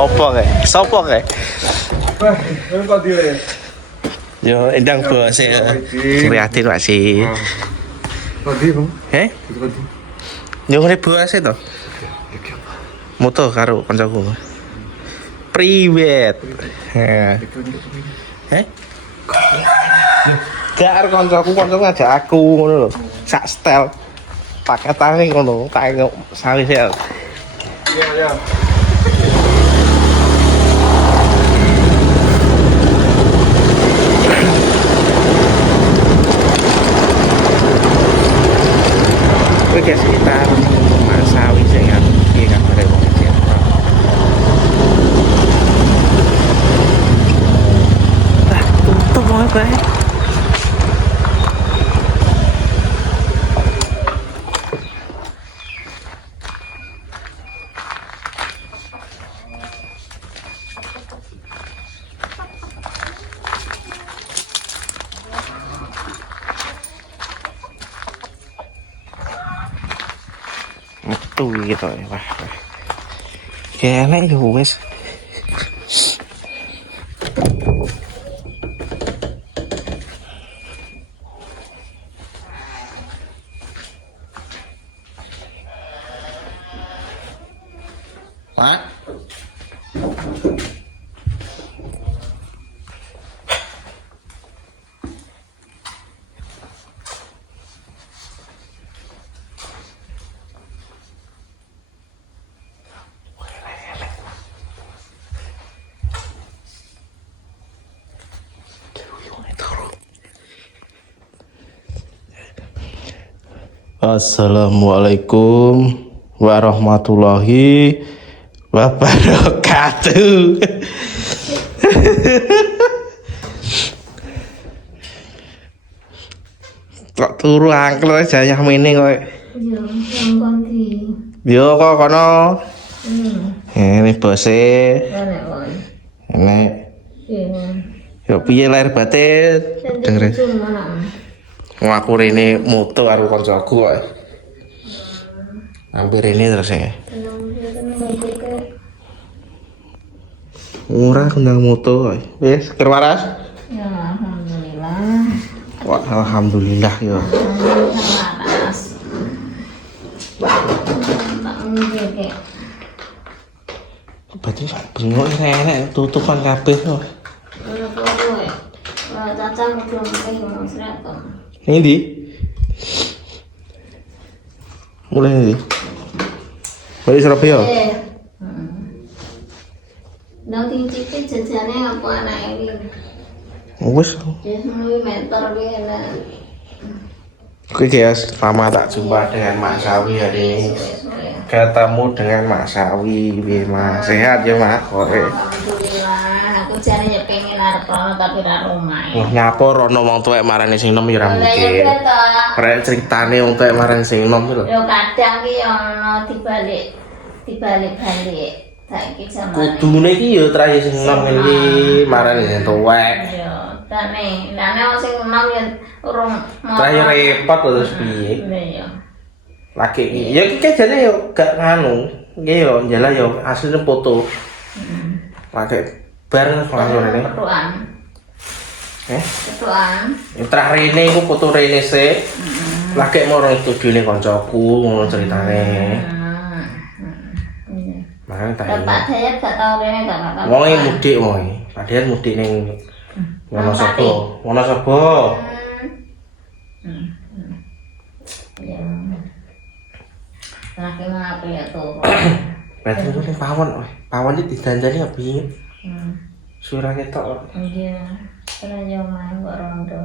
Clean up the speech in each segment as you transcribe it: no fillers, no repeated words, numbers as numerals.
Apa kayak? Sopo kayak? Wah, kok dire. Yo endang bos ya. Prihatin Pak sih. Kok di, Bang? Kok di? Yo ngene bos to. Moto karo kancaku. Priwet. Gak karo kancaku ngajak aku ngono lho. Sak style. Paketane ngono, tak sawis ya. Iya. Oke, sekitar Masawi sih kan. Iya kan ada wong kecil. Tutup apa ya? Metu gitu ya, wah. Kayak enak wes. Pak. Assalamualaikum warahmatullahi wabarakatuh. Kok turu angkel aja nyamene kok. Yo kok kono. Ini bose. Ini. Yo piye lahir batin? Denger. Aku rene moto karo kancaku kok. Hampir ini terus ya. Murah kundang moto kok. Wis, kerwaras? Ya, alhamdulillah. Wah, alhamdulillah ya. Berarti bengok enak tutupan kabeh kok. Cacang belum pengen seratus. Ini di? Mulai ini? Balik Surabaya? Nanti cipit jajannya apa anak ini? Wes. Dia mulai mentor dia. Oke guys, lama tak jumpa dengan Mak Sawi hari ini. Ketemu dengan Mak Sawi, Bima. Sehat ya Mak? Alhamdulillah, aku jane ya pengen arep rono tapi ra rumah. Nyapa rono wong tuwek marani sing nom ya ora mungkin. Rek critane wong tuwek marani sing nom lho. Yo kadang ki ono dibalik-balik. Saiki jamane. Kudune iki ya trahe sing nom iki marani sing tuwek. Yo, tane wong sing nom ya urung Trahe repot terus piye? Iya. Laki iki ya iki jane yo gak nganu. Iki yo njala yo asline foto. Pakai bareng langsung ini. Ketuaan. Ketuaan. Yang terakhir ini aku foto Rene sih. Lagi mau orang studio nih koncoku ngono ceritane. Makanya tak ini. Pak Dayat gak tau Rene gak bakal. Wong iki mudik wong iki. Pak Dayat mudik ning Wonosobo. Wonosobo. Ya. Lagi ngapa ya tuh. Berarti itu ning pawon. Pawon iki didanjani piye? Surah ketok. Iya. Ora yo main kok rondo.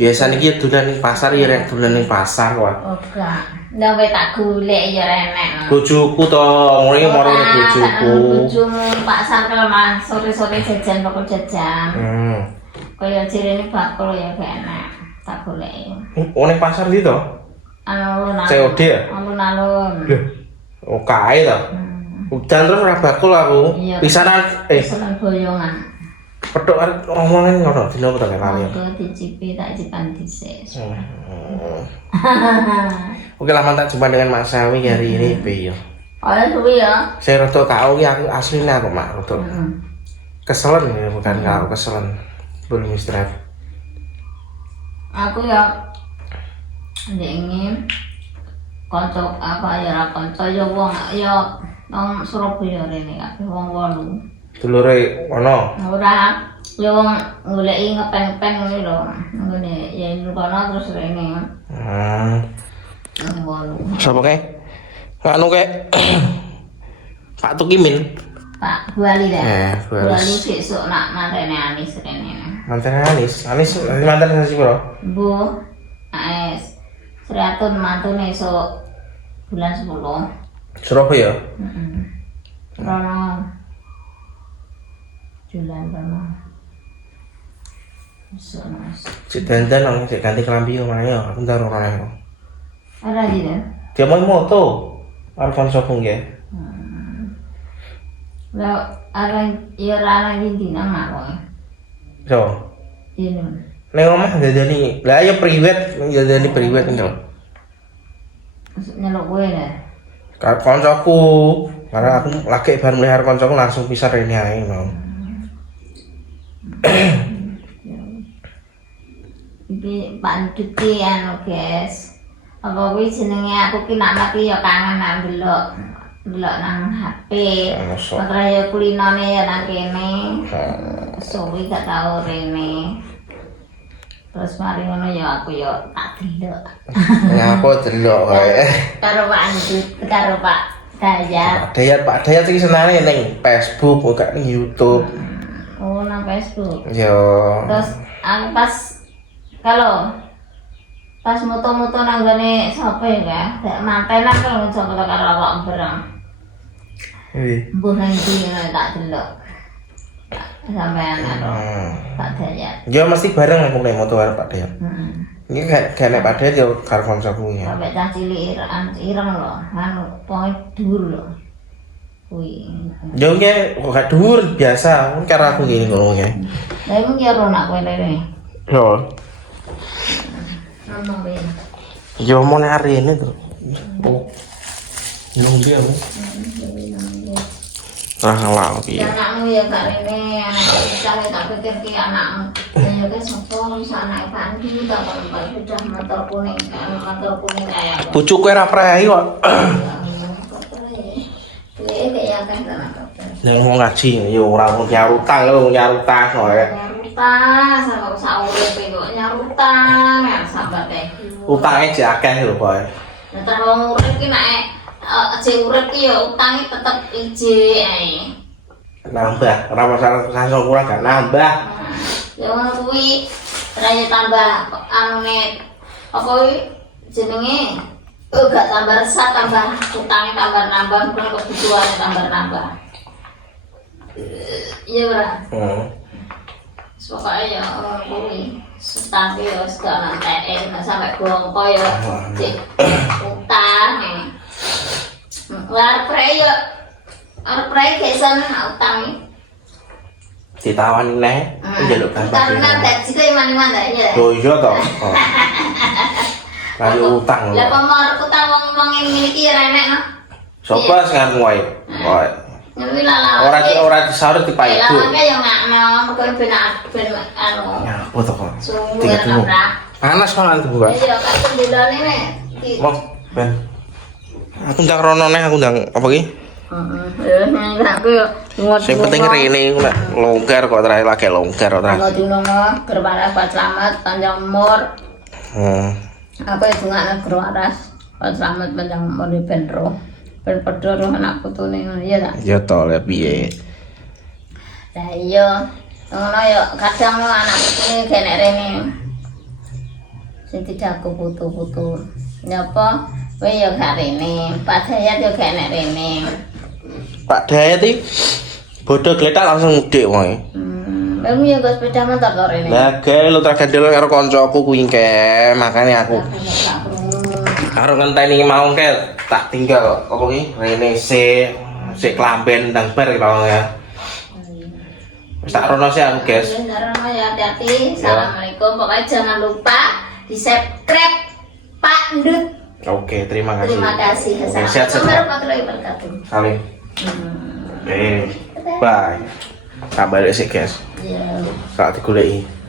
Biasane iki dolan ning pasar ya rek dolan ning pasar kok. Oh gak. Ndak tak golek ya renek. Bojoku to, ngono iki marang bojoku. Bojomu Pak Santel mah sore-sore jajan bakal jajan. Kaya jirene bakul ya gak enak. Tak golek. Oh ning pasar iki to? Alun-alun. COD ya? Alun-alun. Lho. Oh kae to. Udan terus ora bakul aku. Pisanan pisanan boyongan. Pedhok arep ngomongin ngono dina apa to lali. Aku dicipi tak cipan dhisik. Oke lah mantap jumpa dengan Mak Sawi hari ini piye yo. Oleh suwi ya. Saya rada kau ki aku asline aku mak rada Heeh. keselen ya bukan kau keselen. Belum istirahat. Aku ya ingin kanca apa ya kanca ya wong ya nang Surabaya rene kabeh wong 8. Dulure ono. Ora ya wong goleki ngepeng-peng ngene lho. Ngene ya kono terus rene. Wong 8. Sapa kae? Anu kae. Pak Tukimin. Pak Buali dah. Buali. Buali sesuk nak mantene Anis rene. Mantan Anis. Anis mantan sih, Bro. Bu AS Sriatun mantune esuk bulan 10. Surabaya. Heeh. Rono bulan rono. Esuk Mas. Cek dandan nang cek ganti kelambi yo ayo aku ntar ora ayo. Ada di dah. Dia mau moto. Arfan sopung ya. Lah arang ya arang di nang aku. So. Ini. Neng omah dadani. Lah ayo priwet, dadani priwet lho. Nyelok gue dah. Karo kancaku. Karena aku lagi bar melihar kancaku langsung pisah rene ae mau. Iki panduti anu guys. Apa kuwi jenenge aku ki nak mati ya kangen nak delok nang HP. Mosok. Makanya ya kulinone ya nang kene. Suwi gak tau rene. Terus mari ngono ya aku ya tak delok. Ngapa delok kae? Karo Pak Andut, karo Pak Dayat. Pak Dayat iki senane ning Facebook gak ning YouTube. Oh, nang Facebook. Yo. Terus aku pas moto-moto nang gone sapa ya, Kak? Mantenan kalau coba karo awak berang. Wih. Mbuh nang ndi ngono tak delok. Sampeyan anu Pak Dayat. Ya mesti bareng aku nek moto karo Pak Dayat. Heeh. Ini gak nek Pak Dayat yo karo kancaku ya. Sampai cah cilik ireng lho, anu pokoke dhuwur lho. Kuwi. Yo nge gak dhuwur biasa, kan karo aku ngene ngono ya. Lah iku ki ora nak kowe rene. Yo. Ngomong wae. Yo mau nek hari ini tuh. Oh. Yo dia aku. Lah piye. Anakmu ya gak rene, anakku bisa tak pikir ki anakmu. Ya wis sopo bisa anak Pandu ta kalau sudah motor kuning kayak. Pucuk kowe ora prei kok. Kayak kan tenan. Nek mau ngaji yo ora mau nyarutang lho, nyarutang kowe. Nyarutang sama sauripe kok nyarutang ya sahabat e. Utange jek akeh lho kowe. Nek wong urip ki nek aja urip ki ya utange tetep ije ae. Nambah, ora masalah langsung kurang gak nambah. Ya ngono kuwi raya tambah anune apa kuwi jenenge gak tambah resah tambah utange tambah nambah bukan kebutuhannya tambah nambah. Iya ora. Pokoknya ya kuwi sutang ya segala TN sampai bongko ya cek utang. Arep prei kesan utang. Ditawani neh njaluk gambar. Karena gaji ku mana-mana ya. Yo iya to. Kali utang lho. Lah pemor utang wong-wong ngene iki ya enek no. Sopo sing ngarep kowe? Kowe. Nyewi lala. Ora disaur dipayu. Lah ya ngakno mergo ben anu. Ya, apa to kok? Sungguh Tiga dulu. ora. Panas kok nanti buka. Iya, kan pendilane nek. Wong, ben. Aku ndang rono neh, aku ndang apa ki? Ya aku yo Sing penting rene nek longgar kok terakhir lagi longgar kok terakhir. Ngono dinono gerwaras Pak Slamet panjang umur. Aku ya dungakne gerwaras Pak Slamet panjang umur di Benro. Ben padha karo anak putune ngono ya ta. Ya to le piye. Lah iya. Ngono yo kadang anak putune kene rene. Sing tidak aku putu-putu. Nyapa? Kowe yo gak rene, Pak Dayat yo gak nek rene. Pak Dayat iki bodoh gletak langsung mudik wae. Kamu yo go sepeda motor to rene. Lah gawe lu tak gandel karo kancaku kuwi ke, makane aku karo ngenteni mau ke tak tinggal apa ki rene sik klamben ndang bar kalau ya. Wis tak rono sih aku, guys. Rono ya hati-hati. Assalamualaikum. Pokoknya jangan lupa di-subscribe Pak Ndut Oke, terima kasih. Terima kasih. Oke, sehat-sehat. Assalamualaikum warahmatullahi wabarakatuh. Salim. Hmm. Bye. Tak balik sih guys. Ya. Saat digoleki.